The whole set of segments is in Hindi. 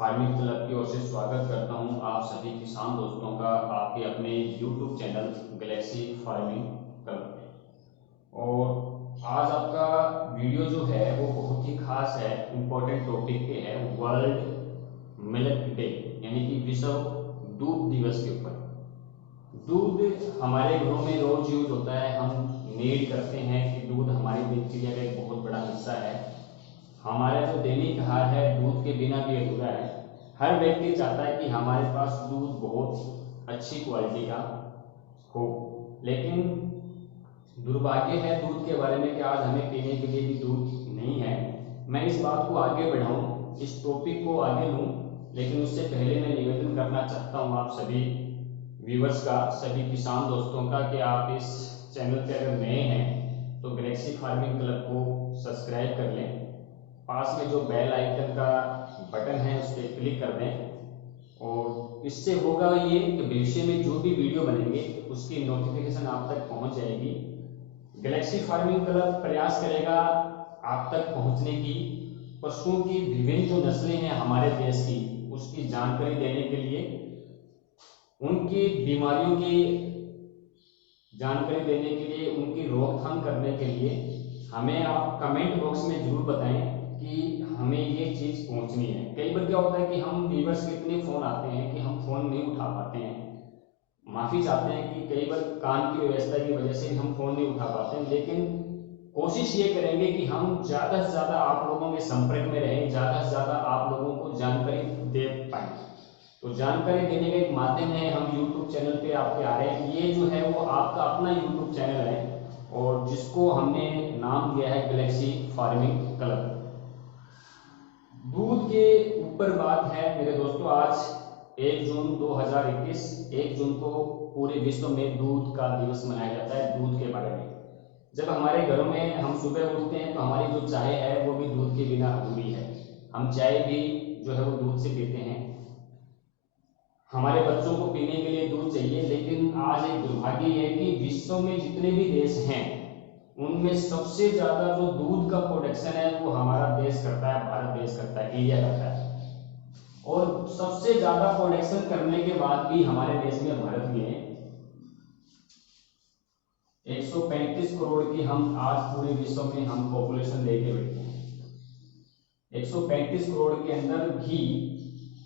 फार्मिंग क्लब की ओर से स्वागत करता हूं आप सभी किसान दोस्तों का आपके अपने YouTube channel Galaxy farming club में। और आज आपका वीडियो जो है वो बहुत ही खास है, इम्पोर्टेंट टॉपिक पे है, वर्ल्ड मिल्क डे यानी कि विश्व दूध दिवस के ऊपर। दूध हमारे घरों में रोज यूज होता है, हम नीड करते हैं कि दूध हमारी दिनचर्या का एक बहुत बड़ा हिस्सा है। हमारा जो दैनिक आहार है दूध के बिना भी अधूरा है। हर व्यक्ति चाहता है कि हमारे पास दूध बहुत अच्छी क्वालिटी का हो, लेकिन दुर्भाग्य है दूध के बारे में कि आज हमें पीने के लिए भी दूध नहीं है। मैं इस बात को आगे बढ़ाऊं, इस टॉपिक को आगे लूं, लेकिन उससे पहले मैं निवेदन करना चाहता हूं आप सभी व्यूवर्स का, सभी किसान दोस्तों का, कि आप इस चैनल पे अगर नए हैं तो गैलेक्सी फार्मिंग क्लब को सब्सक्राइब कर लें। पास में जो बेल आइकन का बटन है उस पर क्लिक कर दें और इससे होगा ये कि भविष्य में जो भी वीडियो बनेंगे उसकी नोटिफिकेशन आप तक पहुंच जाएगी। गैलेक्सी फार्मिंग क्लब प्रयास करेगा आप तक पहुंचने की, पशुओं की विभिन्न जो नस्लें हैं हमारे देश की उसकी जानकारी देने के लिए, उनकी बीमारियों की जानकारी देने के लिए, उनकी रोकथाम करने के लिए। हमें आप कमेंट बॉक्स में जरूर बताएं कि हमें ये चीज पहुंचनी है। कई बार क्या होता है कि हम व्यूवर्स के इतने फोन आते हैं कि हम फोन नहीं उठा पाते हैं। माफी चाहते हैं कि कई बार काम की व्यवस्था की वजह से हम फोन नहीं उठा पाते हैं, लेकिन कोशिश ये करेंगे कि हम ज्यादा से ज्यादा आप लोगों के संपर्क में रहें, ज्यादा से ज्यादा आप लोगों को जानकारी दे पाए। तो जानकारी देने का एक माध्यम है, हम YouTube चैनल पे आपके आ रहे हैं। ये जो है वो आपका अपना YouTube चैनल है और जिसको हमने नाम दिया है गैलेक्सी फार्मिंग क्लब। दूध के ऊपर बात है मेरे दोस्तों। आज 1 जून 2021, 1 जून को पूरे विश्व में दूध का दिवस मनाया जाता है। दूध के बारे में जब हमारे घरों में हम सुबह उठते हैं तो हमारी जो चाय है वो भी दूध के बिना अधूरी है। हम चाय भी जो है वो दूध से पीते हैं। हमारे बच्चों को पीने के लिए दूध चाहिए, लेकिन आज एक दुर्भाग्य है कि विश्व में जितने भी देश हैं उनमें सबसे ज्यादा जो दूध का प्रोडक्शन है वो हमारा देश करता है, भारत देश करता है, इंडिया करता है। और सबसे ज्यादा प्रोडक्शन करने के बाद भी हमारे देश में, भारत में 135 करोड़ की हम आज पूरे विश्व में हम पॉपुलेशन लेके बैठे हैं। 135 करोड़ के अंदर भी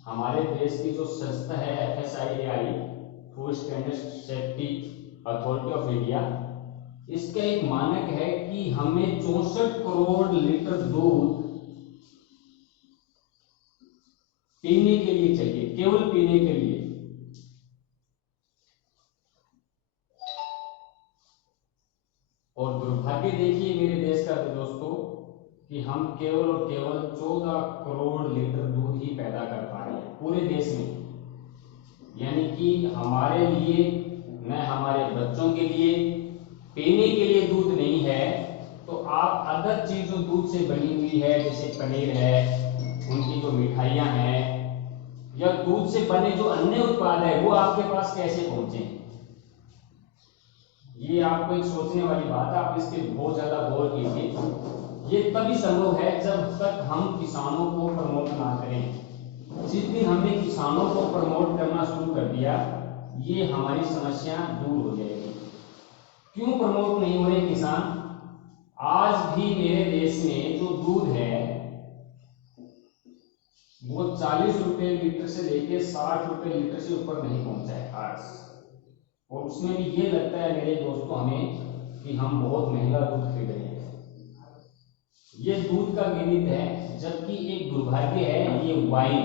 हमारे देश की जो संस्था है FSSAI, food standard safety authority of India, इसका एक मानक है कि हमें 64 करोड़ लीटर दूध पीने के लिए चाहिए, केवल पीने के लिए। और दुर्भाग्य देखिए मेरे देश का दोस्तों कि हम केवल और केवल 14 करोड़ लीटर दूध ही पैदा कर पा रहे हैं पूरे देश में। यानी कि हमारे लिए, न हमारे बच्चों के लिए पीने के लिए दूध नहीं है, तो आप अदर चीज जो दूध से बनी हुई है जैसे पनीर है, उनकी जो मिठाइयां हैं, या दूध से बने जो अन्य उत्पाद है वो आपके पास कैसे पहुंचे। ये आपको एक सोचने वाली बात है, आप इस पे बहुत ज्यादा गौर कीजिए। ये तभी संभव है जब तक हम किसानों को प्रमोट ना करें। जिस दिन हमने किसानों को प्रमोट करना शुरू कर दिया, ये हमारी समस्या दूर हो जाएगी। क्यों प्रमोट नहीं हो रहे किसान? आज भी मेरे देश में जो दूध है वो 40 रुपए लीटर से लेके 60 रुपए लीटर से ऊपर नहीं पहुंचा है आज। और उसमें भी ये लगता है मेरे दोस्तों हमें कि हम बहुत महंगा दूध खरीद रहे हैं। ये दूध का गिमित है, जबकि एक दुर्भाग्य है ये वाइन,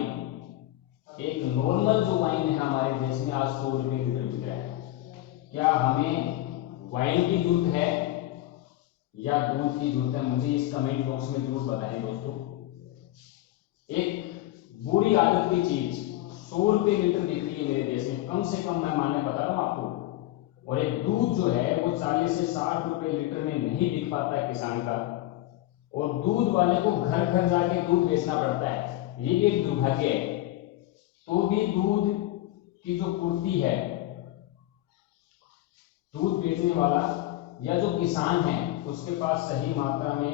एक नॉर्मल जो वाइन है हमारे देश में आज 100 रुपए लीटर बिक रहा है। क्या हमें वाइन की जरूरत है या दूध की जरूरत है? मुझे इस कमेंट बॉक्स में जरूर बताएं दोस्तों। एक बुरी आदत की चीज 100 रुपए लीटर बिक रही है मेरे देश में, कम से कम मैं माने बता रहा हूं आपको। और एक दूध जो है वो 40 से 60 रुपए लीटर में नहीं बिक पाता है किसान का, और दूध वाले को घर घर जाके दूध बेचना पड़ता है। ये भी एक दुर्भाग्य है। तो भी दूध की जो पूर्ति है, दूध बेचने वाला या जो किसान है उसके पास सही मात्रा में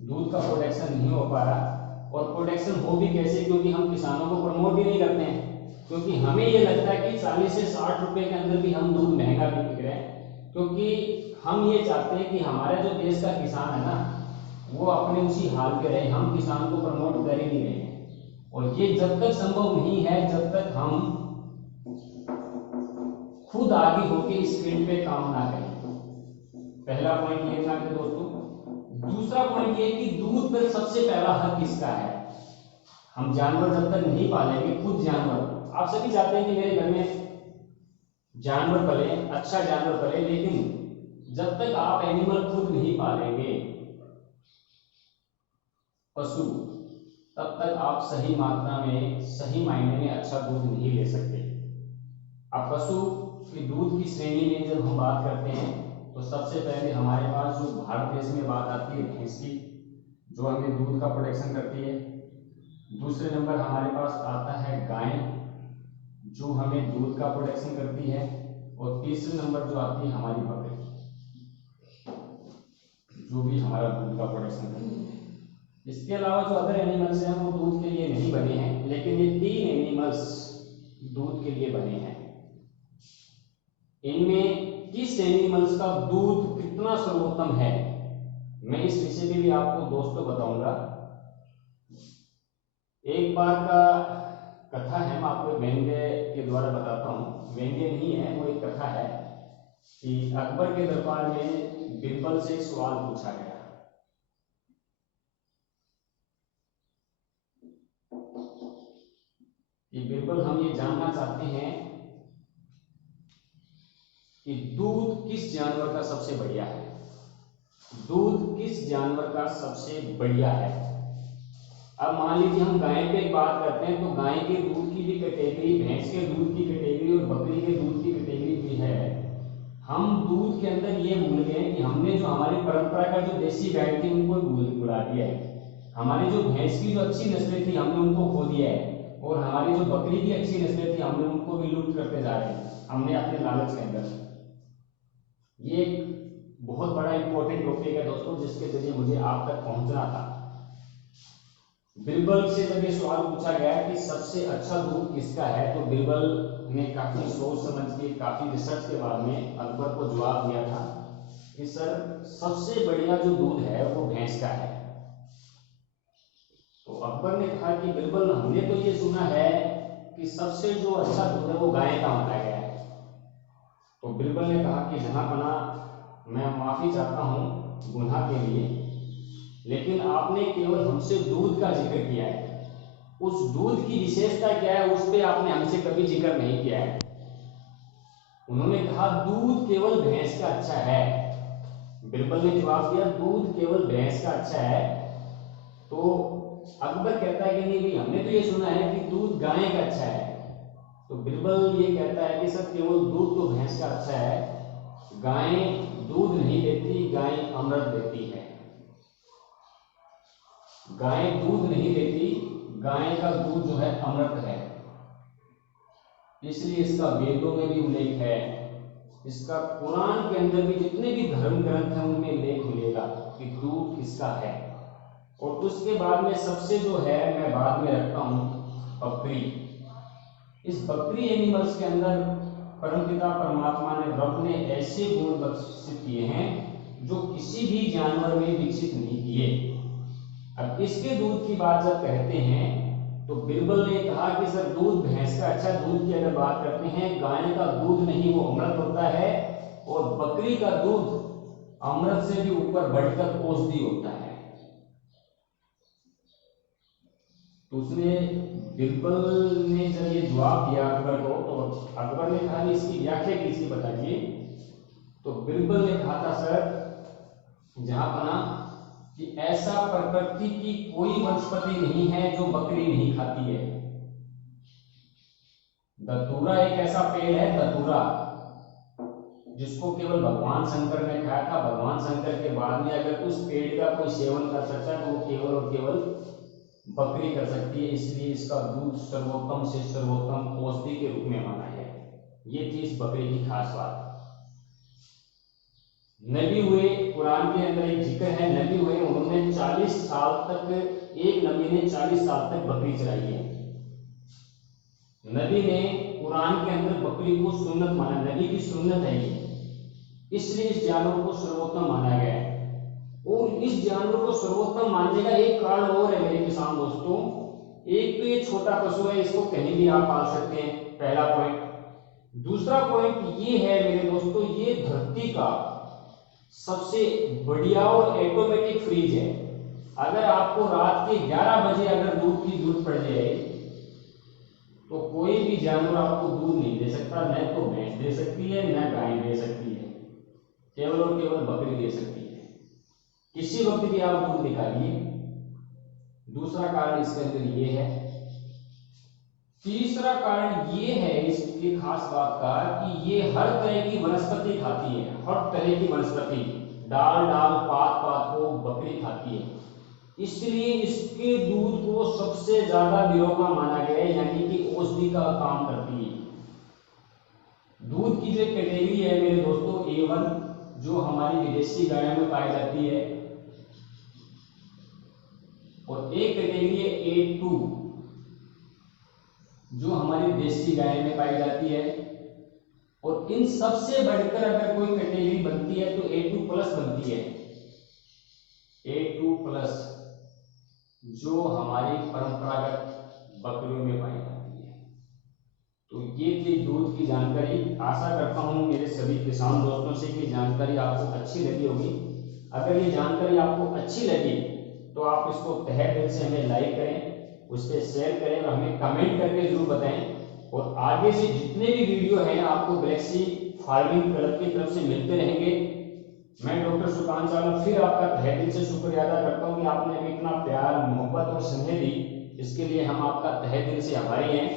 दूध का प्रोडक्शन नहीं हो पा रहा, और प्रोटेक्शन हो भी कैसे, क्योंकि हम किसानों को प्रमोट ही नहीं करते हैं, क्योंकि हमें ये लगता है कि 40 से 60 रुपए के अंदर भी हम दूध महंगा भी बिक रहे हैं, क्योंकि हम ये चाहते हैं कि हमारे जो देश का किसान है ना वो अपने उसी हाल पे रहे, हम किसान को प्रमोट कर ही नहीं रहे हैं। और ये जब तक संभव नहीं है जब तक हम खुद आगे होके इस फील्ड पे काम ना करें। पहला पॉइंट ये था कि दोस्तों। दूसरा पॉइंट ये कि दूध पर सबसे पहला हक किसका है। हम जानवर जब तक नहीं पालेंगे, खुद जानवर, आप सभी चाहते हैं कि मेरे घर में जानवर पले, अच्छा जानवर पले, लेकिन जब तक आप एनिमल खुद नहीं पालेंगे, पशु, तब तक आप सही मात्रा में, सही मायने में अच्छा दूध नहीं ले सकते। अब पशु की दूध की श्रेणी में जब हम बात करते हैं तो सबसे पहले हमारे पास जो भारत देश में बात आती है भैंस की, जो हमें दूध का प्रोडक्शन करती है। दूसरे नंबर हमारे पास आता है गाय, जो हमें दूध का प्रोडक्शन करती है। और तीसरे नंबर जो आती है हमारी बकरी, जो भी हमारा दूध का प्रोडक्शन करती है। इसके अलावा जो अदर एनिमल्स हैं वो दूध के लिए नहीं बने हैं, लेकिन ये 3 एनिमल्स दूध के लिए बने हैं। इनमें किस एनिमल्स का दूध कितना सर्वोत्तम है, मैं इस विषय में भी आपको दोस्तों बताऊंगा। एक बार का कथा है, मैं आपको व्यंग्य के द्वारा बताता हूँ। व्यंग्य नहीं है, वो एक कथा है कि अकबर के दरबार में बिरबल से एक सवाल पूछा गया कि बिरबल, हम ये जानना चाहते हैं कि दूध किस जानवर का सबसे बढ़िया है। दूध किस जानवर का सबसे बढ़िया है। अब मान लीजिए हम गाय पे बात करते हैं तो गाय के दूध की भी कैटेगरी, भैंस के दूध की कैटेगरी और बकरी के दूध की कैटेगरी भी है। हम दूध के अंदर ये भूल गए कि हमने जो हमारी परंपरा का जो देसी गाय थी उनको बुला दिया है। हमारी जो भैंस की जो अच्छी नस्लें थी हमने उनको खो दिया है, और हमारी जो बकरी की अच्छी नस्लें थी हमने उनको भी लुप्त करते जा रहे हैं, हमने अपने लालच के अंदर। ये एक बहुत बड़ा इंपॉर्टेंट टॉपिक है दोस्तों, जिसके जरिए मुझे आप तक पहुंचना था। बिरबल से जब ये सवाल पूछा गया कि सबसे अच्छा दूध किसका है, तो बिरबल ने काफी सोच समझ के, काफी रिसर्च के बाद में अकबर को जवाब दिया था कि सर, सबसे बढ़िया जो दूध है वो भैंस का है। तो अकबर ने कहा कि बिरबल, हमने तो ये सुना है कि सबसे जो अच्छा दूध है वो गाय का माना गया है। तो बिरबल ने कहा कि जनाबना, मैं माफी चाहता हूँ गुनाह के लिए, लेकिन आपने केवल हमसे दूध का जिक्र किया है, उस दूध की विशेषता क्या है उस पे आपने हमसे कभी जिक्र नहीं किया है। उन्होंने कहा दूध केवल भैंस का अच्छा है। बिरबल ने जवाब दिया दूध केवल भैंस का अच्छा है। तो अकबर कहता है कि नहीं भाई, हमने तो ये सुना है कि दूध गाय का अच्छा है। तो बिरबल ये कहता है कि सर, केवल दूध तो भैंस का अच्छा है, गाय दूध नहीं देती, गाय अमृत देती है। गाय दूध नहीं देती, गाय का दूध जो है अमृत है। इसलिए इसका वेदों में भी उल्लेख है, इसका कुरान के अंदर भी, जितने भी धर्म ग्रंथ हैं उनमें उल्लेख मिलेगा कि दूध किसका है। और उसके बाद में सबसे जो है, मैं बाद में रखता हूं बकरी। इस बकरी एनिमल्स के अंदर परमपिता परमात्मा ने, रब ने ऐसे गुण विकसित किए हैं जो किसी भी जानवर में विकसित नहीं किए। अब इसके दूध की बात जब कहते हैं तो बिरबल ने कहा कि सर, दूध भैंस का अच्छा, दूध की अगर बात करते हैं, गाय का दूध नहीं, वो अमृत होता है, और बकरी का दूध अमृत से भी ऊपर बढ़कर औषधि होता है। तो उसने, बिरबल ने जब ये जवाब दिया अकबर को, तो अकबर ने कहा कि इसकी व्याख्या कीजिए, बताइए। तो बिरबल ने कहा था सर जहांपना कि ऐसा प्रकृति की कोई वनस्पति नहीं है जो बकरी नहीं खाती है। धतूरा एक ऐसा पेड़ है, धतूरा, जिसको केवल भगवान शंकर ने खाया था। भगवान शंकर के बाद में अगर उस पेड़ का कोई सेवन कर सकता है तो वो केवल और केवल बकरी कर सकती है। इसलिए इसका दूध सर्वोत्तम से सर्वोत्तम औषधि के रूप में माना है। ये थी इस बकरी की खास बात। नबी हुए, कुरान के अंदर एक जिक्र है, नबी हुए, उन्होंने 40 साल तक, एक नबी ने 40 साल तक बकरी चराई है। नबी ने कुरान के अंदर बकरी को सुन्नत माना, नबी की सुन्नत है ये, इसलिए इस जानवर को सर्वोत्तम माना गया है। और इस जानवर को सर्वोत्तम मानने का एक कारण और है मेरे किसान दोस्तों। एक तो ये छोटा पशु है, इसको कहीं भी आप पाल सकते हैं, पहला पॉइंट। दूसरा पॉइंट ये है मेरे दोस्तों, ये धरती का सबसे बढ़िया और ऑटोमेटिक फ्रीज है। अगर आपको रात के 11 बजे अगर दूध की जरूरत पड़ जाए तो कोई भी जानवर आपको दूध नहीं दे सकता, न तो भैंस दे सकती है, न गाय दे सकती है, केवल और केवल बकरी दे सकती है। किसी वक्त भी आप दूध निकालिए। दूसरा कारण इसके अंदर ये है। तीसरा कारण ये है इसकी खास बात का कि ये हर तरह की वनस्पति खाती है, हर तरह की वनस्पति, डाल डाल पात पात को बकरी खाती है, इसलिए इसके दूध को सबसे ज्यादा निरोगा माना गया है, यानी कि औषधि का काम करती है। दूध की जो कैटेगरी है मेरे दोस्तों A1, जो हमारी विदेशी गायों में पाई जाती है, और एक कैटेगरी है A2 जो हमारी देसी गाय में पाई जाती है। और इन सबसे बढ़कर अगर कोई कैटेगरी बनती है तो A2 प्लस बनती है, A2 प्लस, जो हमारी परंपरागत बकरियों में पाई जाती है। तो ये थी दूध की जानकारी। आशा करता हूं मेरे सभी किसान दोस्तों से कि जानकारी आपको अच्छी लगी होगी। अगर ये जानकारी आपको अच्छी लगी तो आप इसको तहे दिल से हमें लाइक करें, उस पर शेयर करें और हमें कमेंट करके जरूर बताएं। और आगे से जितने भी वीडियो हैं आपको गैलेक्सी फार्मिंग क्लब की तरफ से मिलते रहेंगे। मैं डॉक्टर सुकांत चावला फिर आपका तहे दिल से शुक्रिया अदा करता हूं कि आपने हमें इतना प्यार, मोहब्बत और स्नेह दी। इसके लिए हम आपका तहे दिल से आभारी हैं।